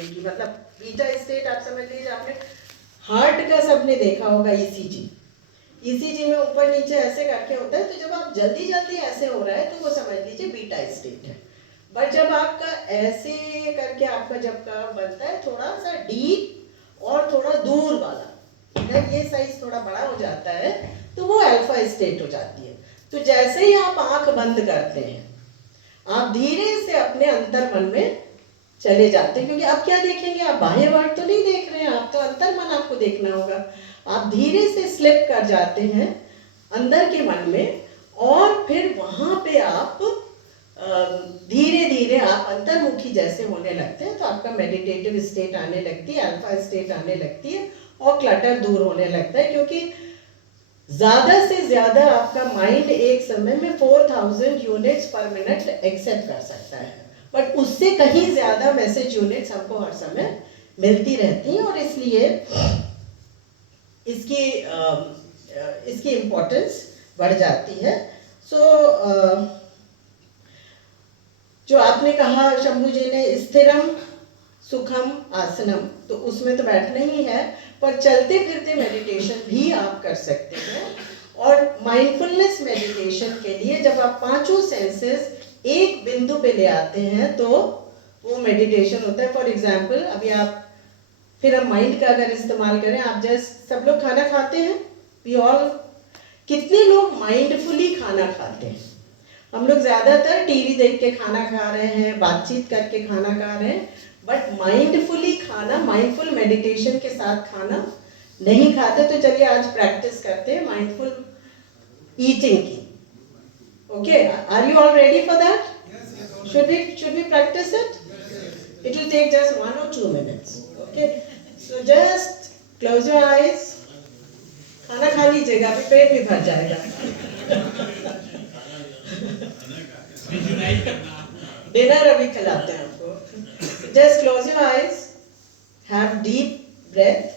की, मतलब beta state आप समझ लीजिए, आपने हार्ट का सबने देखा होगा ईसीजी। ईसीजी में ऊपर नीचे ऐसे करके होता है, तो जब आप जल्दी जल्दी ऐसे हो रहा है तो वो समझ लीजिए बीटा स्टेट है। बट जब आपका ऐसे करके आपका जब का बनता है थोड़ा सा डीप और थोड़ा दूर वाला, जब ये साइज थोड़ा बड़ा हो जाता है तो वो अल्फा स्टेट हो जाती है। तो जैसे ही आप आंख बंद करते हैं, आप धीरे से अपने अंतर मन में चले जाते हैं, क्योंकि आप क्या देखेंगे, आप बाह्य वर्ड तो नहीं देख रहे हैं, आप तो अंतर मन आपको देखना होगा। आप धीरे से स्लिप कर जाते हैं अंदर के मन में, और फिर वहां पे आप धीरे धीरे आप अंतर्मुखी जैसे होने लगते हैं, तो आपका मेडिटेटिव स्टेट आने लगती है, अल्फा स्टेट आने लगती है, और क्लटर दूर होने लगता है। क्योंकि ज्यादा से ज्यादा आपका माइंड एक समय में 4000 यूनिट्स पर मिनट एक्सेप्ट कर सकता है, बट उससे कहीं ज्यादा मैसेज यूनिट्स हमको हर समय मिलती रहती हैं, और इसलिए इसकी इम्पोर्टेंस बढ़ जाती है। जो आपने कहा शंभू जी ने, स्थिरम सुखम आसनम, तो उसमें तो बैठना ही है, पर चलते फिरते मेडिटेशन भी आप कर सकते हैं। और माइंडफुलनेस मेडिटेशन के लिए जब आप पांचों सेंसेस एक बिंदु पे ले आते हैं तो वो मेडिटेशन होता है। फॉर एग्जाम्पल, अभी आप फिर हम माइंड का अगर इस्तेमाल करें, आप जैसे सब लोग खाना खाते हैं, वी ऑल, कितने लोग माइंडफुली खाना खाते हैं? हम लोग ज्यादातर टीवी देख के खाना खा रहे हैं, बातचीत करके खाना खा रहे हैं, बट माइंडफुली खाना, माइंडफुल मेडिटेशन के साथ खाना नहीं खाते। तो चलिए आज प्रैक्टिस करते हैं माइंडफुल ईटिंग की। Okay, are you all ready for that? Should we practice it? It will take just 1 or 2 minutes. Okay, so just close your eyes. खाना खा लीजिएगा, अभी पेट भी भर जाएगा। डिनर अभी खिलाते हैं आपको। Just close your eyes, have deep breath.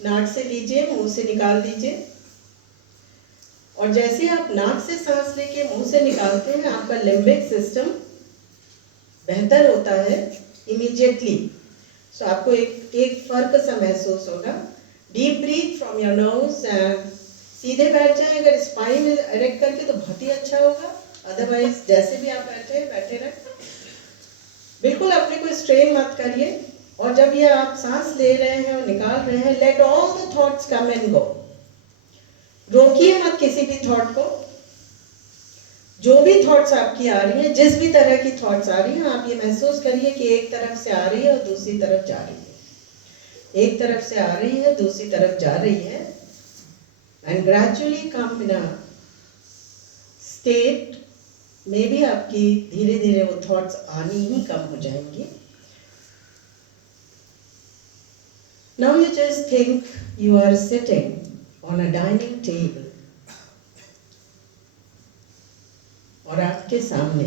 नाक से लीजिए, मुंह से निकाल दीजिए। और जैसे आप नाक से सांस लेके मुंह से निकालते हैं, आपका लिम्बिक सिस्टम बेहतर होता है इमीडिएटली। सो आपको एक फर्क सा महसूस होगा। Deep breath from your nose and सीधे बैठ जाएं। अगर स्पाइन इरेक्ट करके तो बहुत ही अच्छा होगा, अदरवाइज जैसे भी आप बैठे रहे, बिल्कुल अपने को स्ट्रेन मत करिए। और जब ये आप सांस ले रहे हैं और निकाल रहे हैं, let all the thoughts come and go. रोकिए मत किसी भी थॉट को। जो भी थॉट्स आपकी आ रही हैं, जिस भी तरह की थॉट्स आ रही हैं, आप ये महसूस करिए कि एक तरफ से आ रही है और दूसरी तरफ जा रही है, एक तरफ से आ रही है, दूसरी तरफ जा रही है। And gradually come in a state में भी आपकी धीरे धीरे वो थॉट्स आनी ही कम हो जाएंगी। Now you just think you are sitting on a dining table, और आपके सामने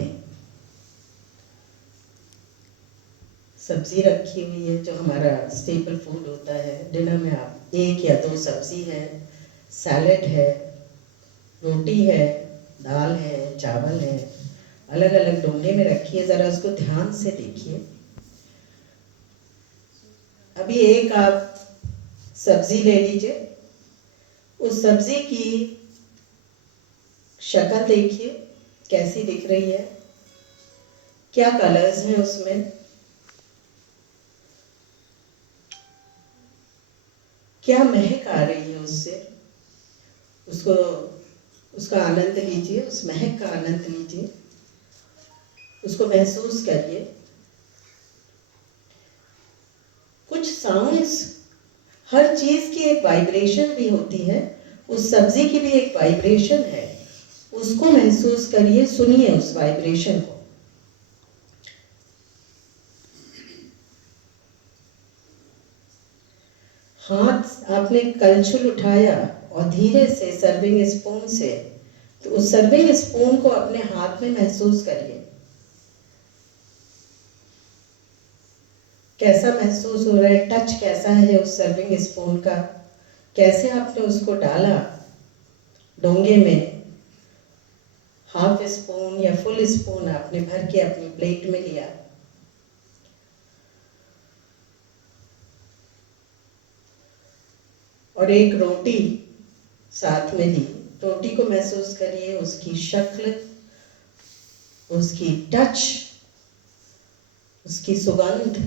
सब्जी रखी हुई है, जो हमारा स्टेपल फूड होता है डिनर में। आप 1 या 2 सब्जी है, सैलेड है, रोटी है, दाल है, चावल है, अलग अलग डोंगे में रखी है। जरा उसको ध्यान से देखिए। अभी एक आप सब्जी ले लीजिए, उस सब्जी की शक्ल देखिए कैसी दिख रही है, क्या कलर्स हैं उसमें, क्या महक आ रही है उससे। उसका आनंद लीजिए, उस महक का आनंद लीजिए, उसको महसूस करिए। कुछ साउंड्स, हर चीज की एक वाइब्रेशन भी होती है, उस सब्जी की भी एक वाइब्रेशन है, उसको महसूस करिए, सुनिए उस वाइब्रेशन को। हाथ आपने कलछुल उठाया और धीरे से सर्विंग स्पून से, तो उस सर्विंग स्पून को अपने हाथ में महसूस करिए। कैसा महसूस हो रहा है, टच कैसा है उस सर्विंग स्पून का, कैसे आपने उसको डाला डोंगे में, हाफ स्पून या फुल स्पून आपने भर के अपनी प्लेट में लिया। और एक रोटी साथ में ली। रोटी को महसूस करिए, उसकी शक्ल, उसकी टच, उसकी सुगंध,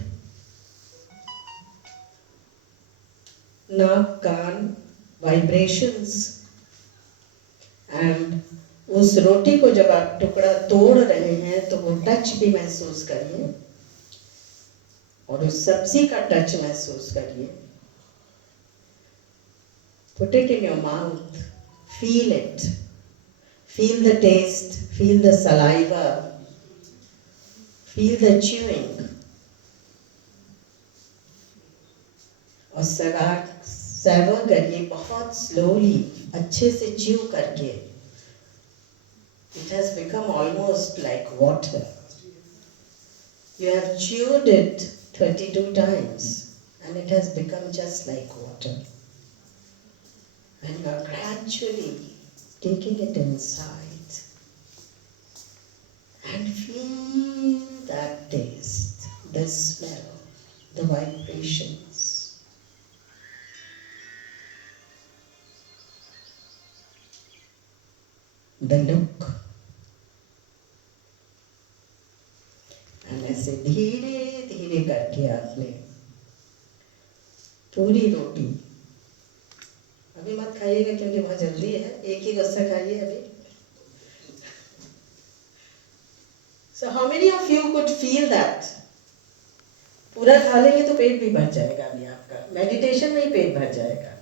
नाक, कान, वाइब्रेशंस। एंड उस रोटी को जब आप टुकड़ा तोड़ रहे हैं तो वो टच भी महसूस करिए, और उस सब्जी का टच महसूस करिए। Put it in your mouth, feel it, feel the taste, feel the saliva, feel the chewing. और सेवर करिए बहुत स्लोली, अच्छे से च्यू करके। It has become almost like water. You have chewed it 32 times and it has become just like water. And you are gradually taking it inside and feel that taste, the smell, the vibrations. The look. And ऐसे धीरे धीरे करके आपने पूरी रोटी, अभी मत खाइएगा क्योंकि बहुत जल्दी है, एक ही गस्सा खाइए अभी। So how many of you could feel that? पूरा खा लेंगे तो पेट भी भर जाएगा अभी आपका, मेडिटेशन में ही पेट भर जाएगा।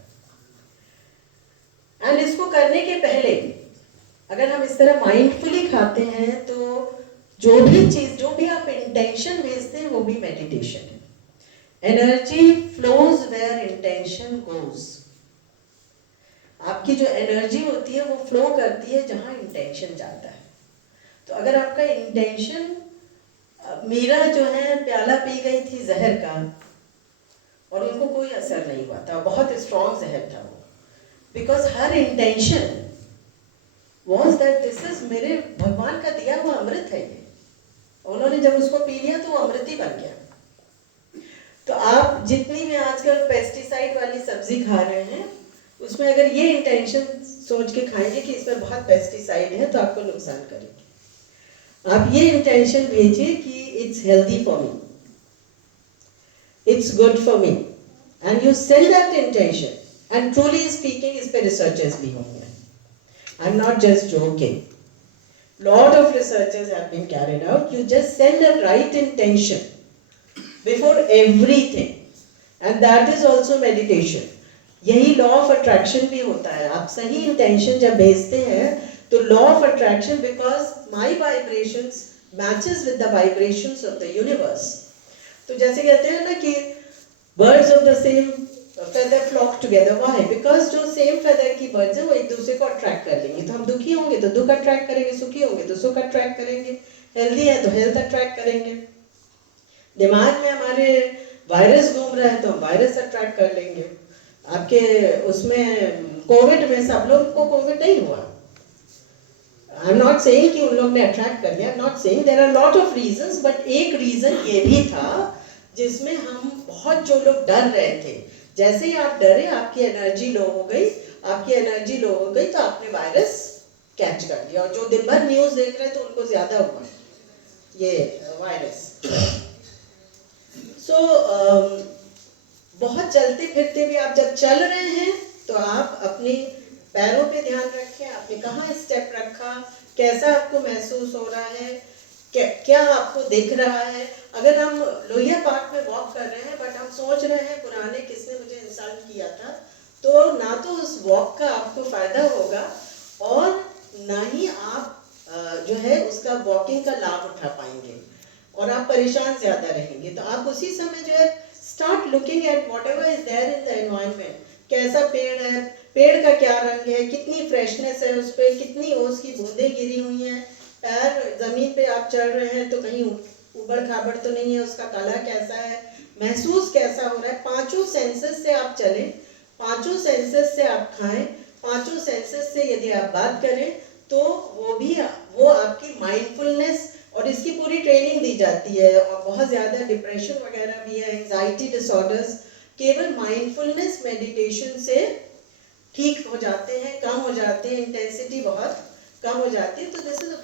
एंड इसको करने के पहले अगर हम इस तरह माइंडफुली खाते हैं तो जो भी चीज, जो भी आप इंटेंशन भेजते हैं वो भी मेडिटेशन है। Energy flows where intention goes. आपकी जो एनर्जी होती है वो फ्लो करती है जहां इंटेंशन जाता है। तो अगर आपका इंटेंशन, मीरा जो है प्याला पी गई थी जहर का और उनको कोई असर नहीं हुआ था, बहुत स्ट्रॉन्ग जहर था वो, because her intention was that this is मेरे भगवान का दिया हुआ अमृत है ये। उन्होंने जब उसको पी लिया तो वो अमृत ही बन गया। तो आप जितनी भी आजकल पेस्टिसाइड वाली सब्जी खा रहे हैं उसमें अगर ये इंटेंशन सोच के खाएंगे कि इसमें बहुत पेस्टिसाइड है तो आपको नुकसान करेगी। आप ये इंटेंशन भेजिए कि it's healthy for me, it's good for me, and you send that intention. And truly speaking, इस पे रिसर्चेस भी होंगे, I am not just joking, lot of researches have been carried out. You just send a right intention before everything, and that is also meditation. यही law of attraction भी होता है। आप सही इंटेंशन जब भेजते हैं तो law of attraction, because my vibrations matches with the vibrations of the universe. तो जैसे कहते हैं ना कि birds of the same feather flock together. Why? Because जो सेम feather की birds हैं वो एक दूसरे को अट्रैक्ट कर लेंगे। तो हम दुखी होंगे तो दुख अट्रैक्ट करेंगे, सुखी होंगे तो सुख अट्रैक्ट करेंगे, हेल्दी है तो हेल्थ अट्रैक्ट करेंगे। दिमाग में हमारे वायरस घूम रहा है तो हम वायरस अट्रैक्ट कर लेंगे। आपके उसमें कोविड में सब लोग को कोविड नहीं हुआ। आई एम नॉट सेइंग कि उन लोग ने अट्रैक्ट कर लिया, not saying, there are lot of reasons, but एक रीजन ये भी था जिसमें हम बहुत, जो लोग डर रहे थे, जैसे ही आप डरे आपकी एनर्जी लो हो गई, आपकी एनर्जी लो हो गई तो आपने वायरस कैच कर लिया। और जो दिन भर न्यूज़ देख रहे थे उनको ज़्यादा हुआ ये वायरस। सो बहुत चलते फिरते भी आप जब चल रहे हैं तो आप अपने पैरों पे ध्यान रखें, आपने कहाँ स्टेप रखा, कैसा आपको महसूस हो रहा है, क्या आपको दिख रहा है। अगर हम लोहिया पार्क में वॉक कर रहे हैं बट हम सोच रहे हैं पुराने किसने मुझे इंसल्ट किया था, तो ना तो उस वॉक का आपको फायदा होगा और ना ही आप जो है उसका वॉकिंग का लाभ उठा पाएंगे और आप परेशान ज्यादा रहेंगे। तो आप उसी समय जो है start looking at whatever is there in the environment. कैसा पेड़ है, पेड़ का क्या रंग है, कितनी फ्रेशनेस है उस पर, कितनी ओस की बूंदें गिरी हुई हैं, पैर जमीन पे आप चल रहे हैं तो कहीं उबड़ खाबड़ तो नहीं है, उसका कलर कैसा है, महसूस कैसा हो रहा है। पांचों सेंसेस से आप चलें, पांचों सेंसेस से आप खाएं, पांचों सेंसेस से यदि आप बात करें तो वो आपकी माइंडफुलनेस, और इसकी पूरी ट्रेनिंग दी जाती है, और बहुत ज़्यादा डिप्रेशन वगैरह भी है, एंजाइटी डिसऑर्डर्स केवल माइंडफुलनेस मेडिटेशन से ठीक हो जाते हैं, कम हो जाते हैं, इंटेंसिटी बहुत कम हो जाती है। तो दिस इज अ